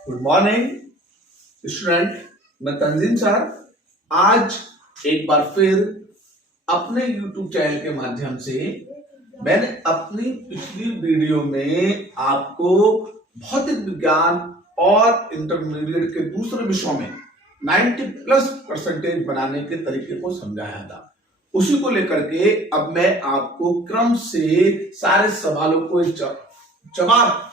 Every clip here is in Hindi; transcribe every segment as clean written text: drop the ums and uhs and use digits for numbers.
Good morning student. मैं तंजीम सर आज एक बार फिर अपने YouTube चैनल के माध्यम से मैंने अपनी पिछली वीडियो में आपको भौतिक विज्ञान और इंटरमीडिएट के दूसरे विषयों में 90+ % बनाने के तरीके को समझाया था। उसी को लेकर के अब मैं आपको क्रम से सारे सवालों को जवाब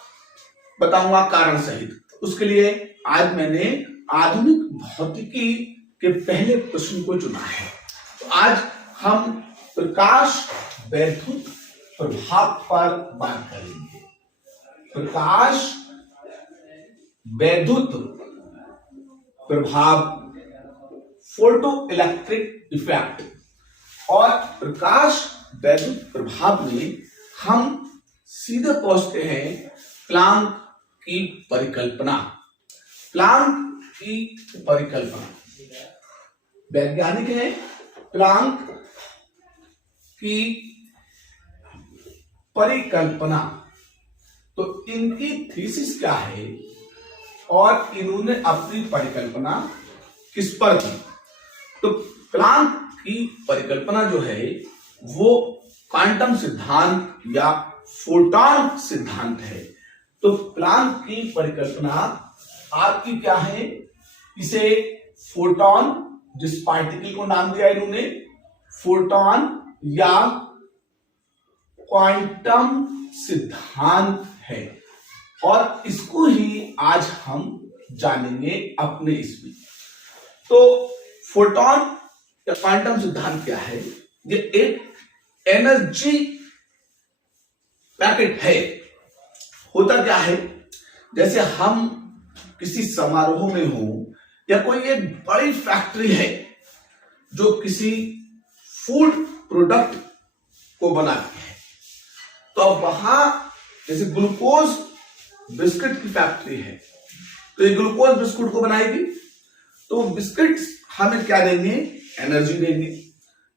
बताऊंगा कारण सहित। उसके लिए आज मैंने आधुनिक भौतिकी के पहले प्रश्न को चुना है। तो आज हम प्रकाश वैद्युत प्रभाव पर बात करेंगे। प्रकाश वैद्युत प्रभाव, फोटो इलेक्ट्रिक इफेक्ट। और प्रकाश वैद्युत प्रभाव में हम सीधे पहुंचते हैं प्लांक की परिकल्पना। प्लांक की परिकल्पना वैज्ञानिक है प्लांक की परिकल्पना। तो इनकी थीसिस क्या है और इन्होंने अपनी परिकल्पना किस पर की? तो प्लांक की परिकल्पना जो है वो क्वांटम सिद्धांत या फोटॉन सिद्धांत है। तो प्लांक की परिकल्पना आपकी क्या है? इसे फोटॉन, जिस पार्टिकल को नाम दिया इन्होंने फोटॉन, या क्वांटम सिद्धांत है। और इसको ही आज हम जानेंगे अपने इसमें। तो फोटॉन या क्वांटम सिद्धांत क्या है? ये एक एनर्जी पैकेट है। होता क्या है, जैसे हम किसी समारोह में हो या कोई एक बड़ी फैक्ट्री है जो किसी फूड प्रोडक्ट को बनाती है, तो अब वहां जैसे ग्लूकोज बिस्किट की फैक्ट्री है, तो ये ग्लूकोज बिस्कुट को बनाएगी। तो बिस्किट हमें क्या देंगे? एनर्जी देंगे।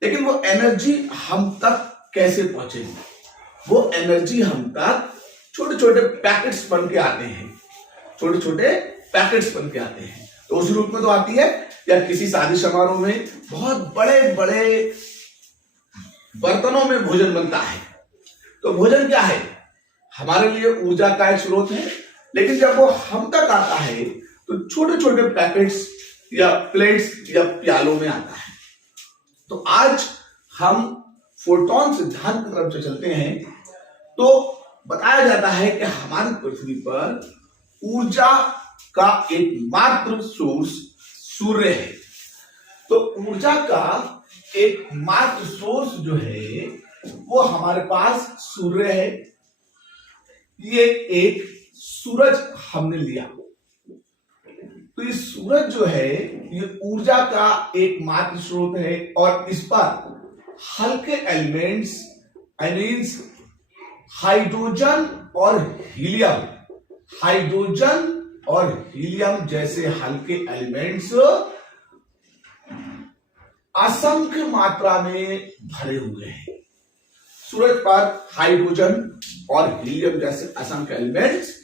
लेकिन वो एनर्जी हम तक कैसे पहुंचेगी? वो एनर्जी हम तक छोटे छोटे पैकेट्स बन के आते हैं। छोटे छोटे पैकेट्स बन के आते हैं। तो उस रूप में तो आती है, या किसी शादी समारोह में बहुत बड़े बड़े बर्तनों में भोजन बनता है। तो भोजन क्या है? हमारे लिए ऊर्जा का एक स्रोत है। लेकिन जब वो हम तक आता है तो छोटे छोटे पैकेट्स या प्लेट्स या प्यालों में आता है। तो आज हम फोटॉन सिद्धांत की तरफ से चलते हैं। तो बताया जाता है कि हमारी पृथ्वी पर ऊर्जा का एकमात्र सोर्स सूर्य है। तो ऊर्जा का एकमात्र सोर्स जो है वो हमारे पास सूर्य है। ये एक सूरज हमने लिया। तो ये सूरज जो है ये ऊर्जा का एकमात्र स्रोत है। और इस पर हल्के एलिमेंट्स, आयनीज, हाइड्रोजन और हीलियम, हाइड्रोजन और हीलियम जैसे हल्के एलिमेंट्स असंख्य मात्रा में भरे हुए हैं। सूरज पर हाइड्रोजन और हीलियम जैसे असंख्य एलिमेंट्स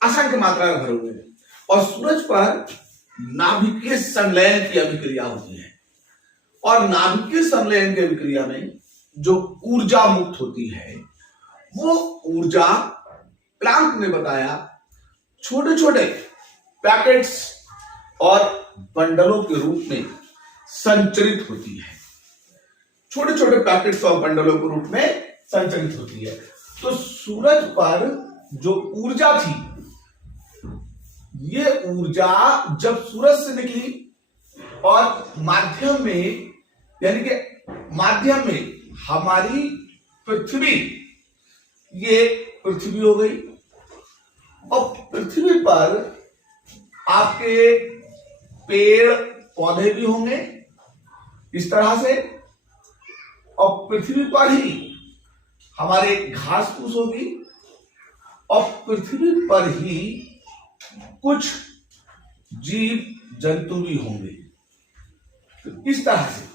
असंख्य मात्रा में भरे हुए हैं। और सूरज पर नाभिकीय संलयन की अभिक्रिया होती है। और नाभिकीय संलयन की अभिक्रिया में जो ऊर्जा मुक्त होती है वो ऊर्जा प्लांक ने बताया छोटे छोटे पैकेट्स और बंडलों के रूप में संचरित होती है। छोटे छोटे पैकेट्स और बंडलों के रूप में संचरित होती है। तो सूरज पर जो ऊर्जा थी, ये ऊर्जा जब सूरज से निकली और माध्यम में, यानी कि माध्यम में हमारी पृथ्वी, ये पृथ्वी हो गई। और पृथ्वी पर आपके पेड़ पौधे भी होंगे इस तरह से। और पृथ्वी पर ही हमारे घास फूस होगी। और पृथ्वी पर ही कुछ जीव जंतु भी होंगे। तो इस तरह से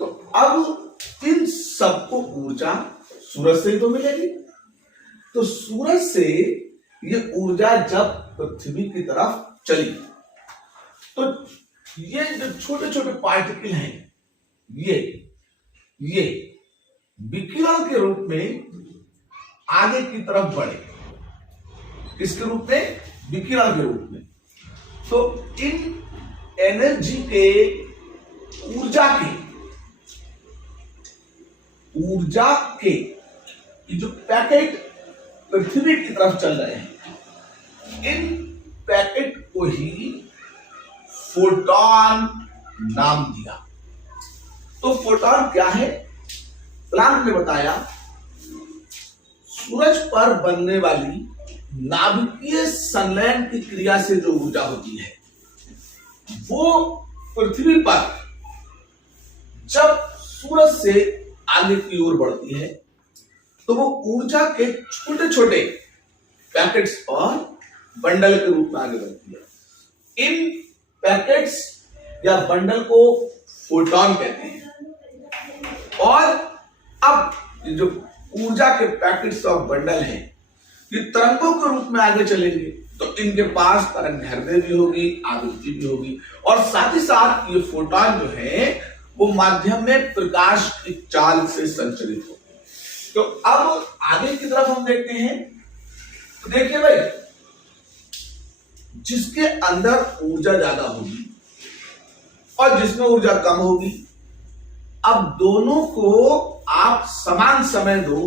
तो अब इन सबको ऊर्जा सूरज से ही तो मिलेगी। तो सूरज से ये ऊर्जा जब पृथ्वी की तरफ चली। तो ये जो छोटे छोटे पार्टिकल हैं, ये विकिरण के रूप में आगे की तरफ बढ़े। किसके रूप में? विकिरण के रूप में। तो इन एनर्जी के, ऊर्जा के ये जो पैकेट पृथ्वी की तरफ चल रहे हैं, इन पैकेट को ही फोटॉन नाम दिया। तो फोटॉन क्या है? प्लांक ने बताया, सूरज पर बनने वाली नाभिकीय संलयन की क्रिया से जो ऊर्जा होती है, वो पृथ्वी पर जब सूरज से आगे की ओर बढ़ती है तो वो ऊर्जा के छोटे छोटे पैकेट्स और बंडल के रूप में आगे बढ़ती है। इन पैकेट्स या बंडल को फोटॉन कहते हैं। और अब जो ऊर्जा के पैकेट्स और बंडल हैं, ये तरंगों के रूप में आगे चलेंगे, तो इनके पास तरंगदैर्घ्य भी होगी, आवृत्ति भी होगी, और साथ ही साथ ये फोटॉन जो है वो माध्यम में प्रकाश की चाल से संचरित होगी। तो अब आगे की तरफ हम देखते हैं, तो देखिए भाई, जिसके अंदर ऊर्जा ज्यादा होगी और जिसमें ऊर्जा कम होगी, अब दोनों को आप समान समय दो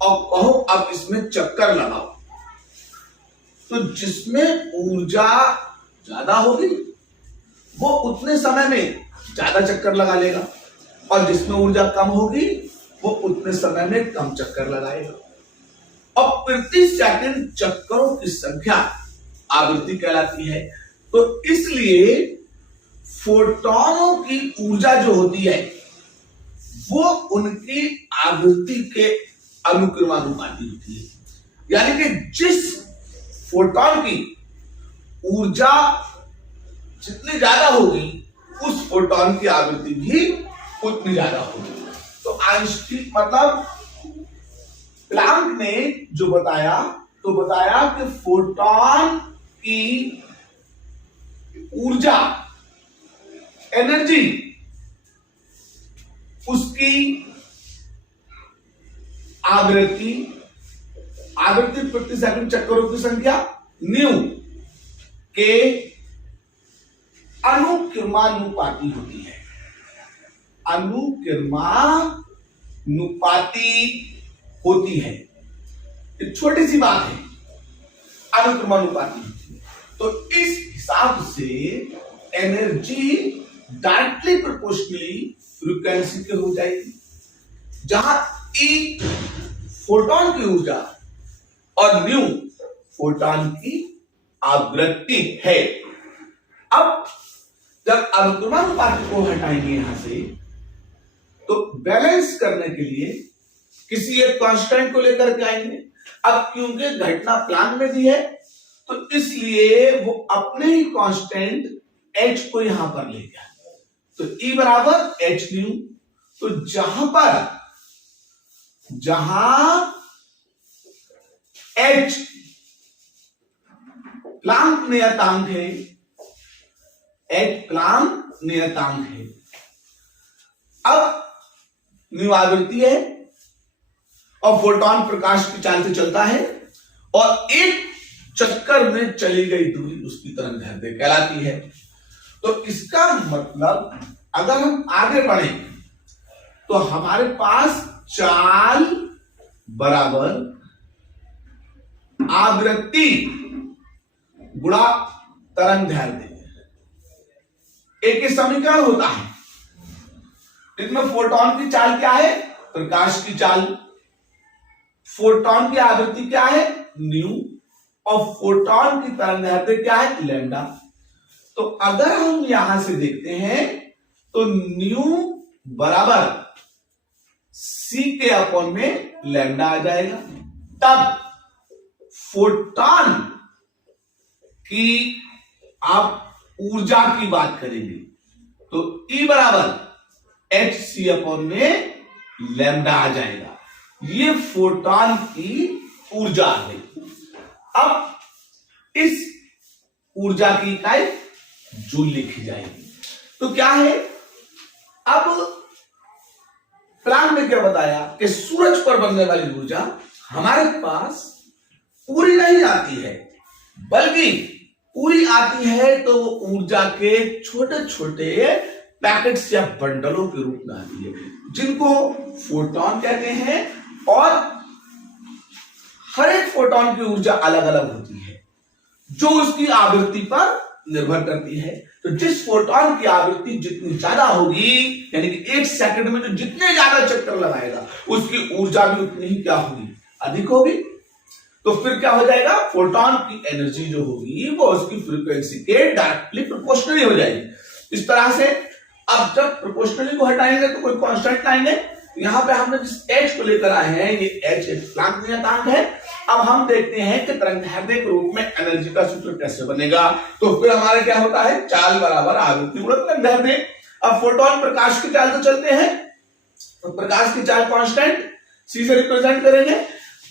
और कहो अब इसमें चक्कर लगाओ, तो जिसमें ऊर्जा ज्यादा होगी वो उतने समय में ज्यादा चक्कर लगा लेगा, और जिसमें ऊर्जा कम होगी वो उतने समय में कम चक्कर लगाएगा। और प्रति सेकंड चक्करों की संख्या आवृत्ति कहलाती है। तो इसलिए फोटॉनों की ऊर्जा जो होती है वो उनकी आवृत्ति के अनुक्रमानुपाती होती है। यानी कि जिस फोटॉन की ऊर्जा जितनी ज्यादा होगी, उस फोटॉन की आवृत्ति भी उतनी ज्यादा होगी। तो आइंस्टीन मतलब प्लांक ने जो बताया, तो बताया कि फोटॉन की ऊर्जा, एनर्जी, उसकी आवृत्ति प्रति सेकंड चक्करों की संख्या न्यू के अनुक्रमानुपाती होती है। अनुक्रमानुपाती होती है, एक छोटी सी बात है, अनुक्रमानुपाती होती है। तो इस हिसाब से एनर्जी डायरेक्टली प्रोपोर्शनली फ्रीक्वेंसी के हो जाएगी, जहां ई फोटॉन की ऊर्जा और न्यू फोटॉन की आवृत्ति है। अब जब अनुक्रमानुपाती को हटाएंगे यहां से, तो बैलेंस करने के लिए किसी एक कांस्टेंट को लेकर के आएंगे। अब क्योंकि घटना प्लान में दी है, तो इसलिए वो अपने ही कांस्टेंट h को यहां पर ले गया। तो E बराबर h न्यू। तो जहां h प्लांक नियतांक है, h प्लांक नियतांक है, अब न्यू आवृत्ति है और फोटॉन प्रकाश की चाल से चलता है, और एक चक्कर में चली गई दूरी उसकी तरंगदैर्घ्य कहलाती है। तो इसका मतलब अगर हम आगे बढ़े तो हमारे पास चाल बराबर आवृत्ति गुणा तरंगदैर्घ्य एक समीकरण होता है। इसमें फोटॉन की चाल क्या है? प्रकाश की चाल। फोटॉन की आवृत्ति क्या है? न्यू। और फोटॉन की तरंगदैर्घ्य क्या है? लैम्डा। तो अगर हम यहां से देखते हैं तो न्यू बराबर सी के अपॉन में लैम्डा आ जाएगा। तब फोटॉन की आप ऊर्जा की बात करेंगे तो E बराबर एच सी अपॉन में लैम्डा आ जाएगा। ये फोटॉन की ऊर्जा है। अब इस ऊर्जा की इकाई जूल लिखी जाएगी। तो क्या है, अब प्लांक ने क्या बताया कि सूरज पर बनने वाली ऊर्जा हमारे पास पूरी नहीं आती है, बल्कि पूरी आती है तो वो ऊर्जा के छोटे छोटे पैकेट्स या बंडलों के रूप में आती है, जिनको फोटॉन कहते हैं। और हर एक फोटॉन की ऊर्जा अलग अलग होती है, जो उसकी आवृत्ति पर निर्भर करती है। तो जिस फोटॉन की आवृत्ति जितनी ज्यादा होगी, यानी कि 1 सेकंड में जो जितने ज्यादा चक्कर लगाएगा, उसकी ऊर्जा भी उतनी ही क्या होगी, अधिक होगी। तो फिर क्या हो जाएगा, फोटॉन की एनर्जी जो होगी वो उसकी फ्रीक्वेंसी के डायरेक्टली प्रोपोर्शनली हो जाएगी। इस तरह से अब जब प्रोपोर्शनली को हटाएंगे तो कोई कांस्टेंट लाएंगे। यहां पे हमने जिस एच को लेकर आए हैं, ये एच एक प्लांक नियतांक है। अब हम देखते हैं कि तरंगदैर्ध्य के रूप में एनर्जी का सूत्र कैसे बनेगा। तो फिर हमारे क्या होता है, चाल बराबर आवृत्ति गुणा तरंगदैर्ध्य। अब फोटोन प्रकाश की चाल तो चलते हैं, तो प्रकाश की चाल कांस्टेंट सी से रिप्रेजेंट करेंगे,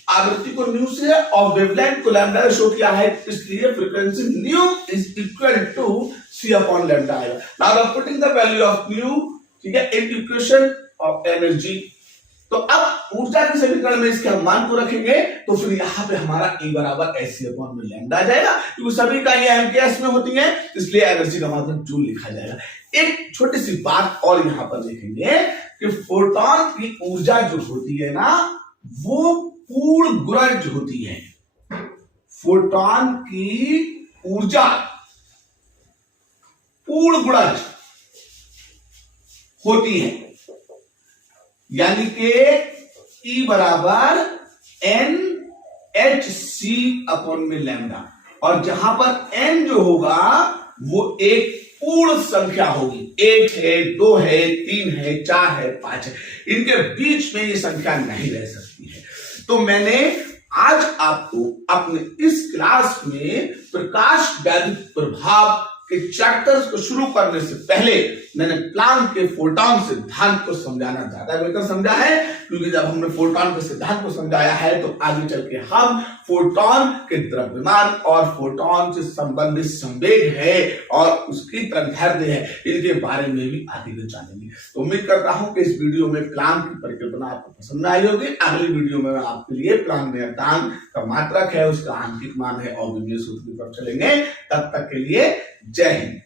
आवृत्ति को न्यू से और वेवलेंथ को लैम्डा शो किया है, इसलिए frequency nu is equal to C upon lambda आएगा। Now putting the value of nu, ठीक है, इन इक्वेशन ऑफ एनर्जी। तो अब ऊर्जा के समीकरण में इसके हम मान को रखेंगे, तो फिर यहां पे हमारा E बराबर एच अपॉन में लैम्डा आ जाएगा, क्योंकि सभी का ये एमकेएस में होती है, इसलिए एनर्जी का मात्रक जूल लिखा जाएगा। एक छोटी सी बात और यहां पर लिखेंगे कि फोटॉन की ऊर्जा जो होती है ना, वो पूर्ण गुणज होती है। फोटॉन की ऊर्जा पूर्ण गुणज होती है, यानी कि E बराबर एन एच सी अपॉन में लैम्डा, और जहां पर n जो होगा वो एक पूर्ण संख्या होगी, 1 है, 2 है, 3 है, 4 है, 5 है, इनके बीच में ये संख्या नहीं रह सकती है। तो मैंने आज आपको अपने इस क्लास में प्रकाश वैद्युत प्रभाव के चैप्टर्स को शुरू करने से पहले मैंने प्लांक के फोटॉन सिद्धांत को समझाना ज्यादा बेहतर समझा है, क्योंकि जब हमने फोटॉन के सिद्धांत को समझाया है तो आगे चल के हम फोटॉन के द्रव्यमान और फोटॉन से संबंधित संवेग है और उसकी तरंगदैर्ध्य है, इनके बारे में भी आगे जानेंगे। तो उम्मीद करता हूं कि इस वीडियो में प्लांक की परिकल्पना आपको पसंद आई होगी। अगली वीडियो में मैं आपके लिए प्लांक नियतांक का मात्रक है, उसका आंतरिक मान है और विमीय सूत्र पर चलेंगे। तब तक के लिए जय हिंद।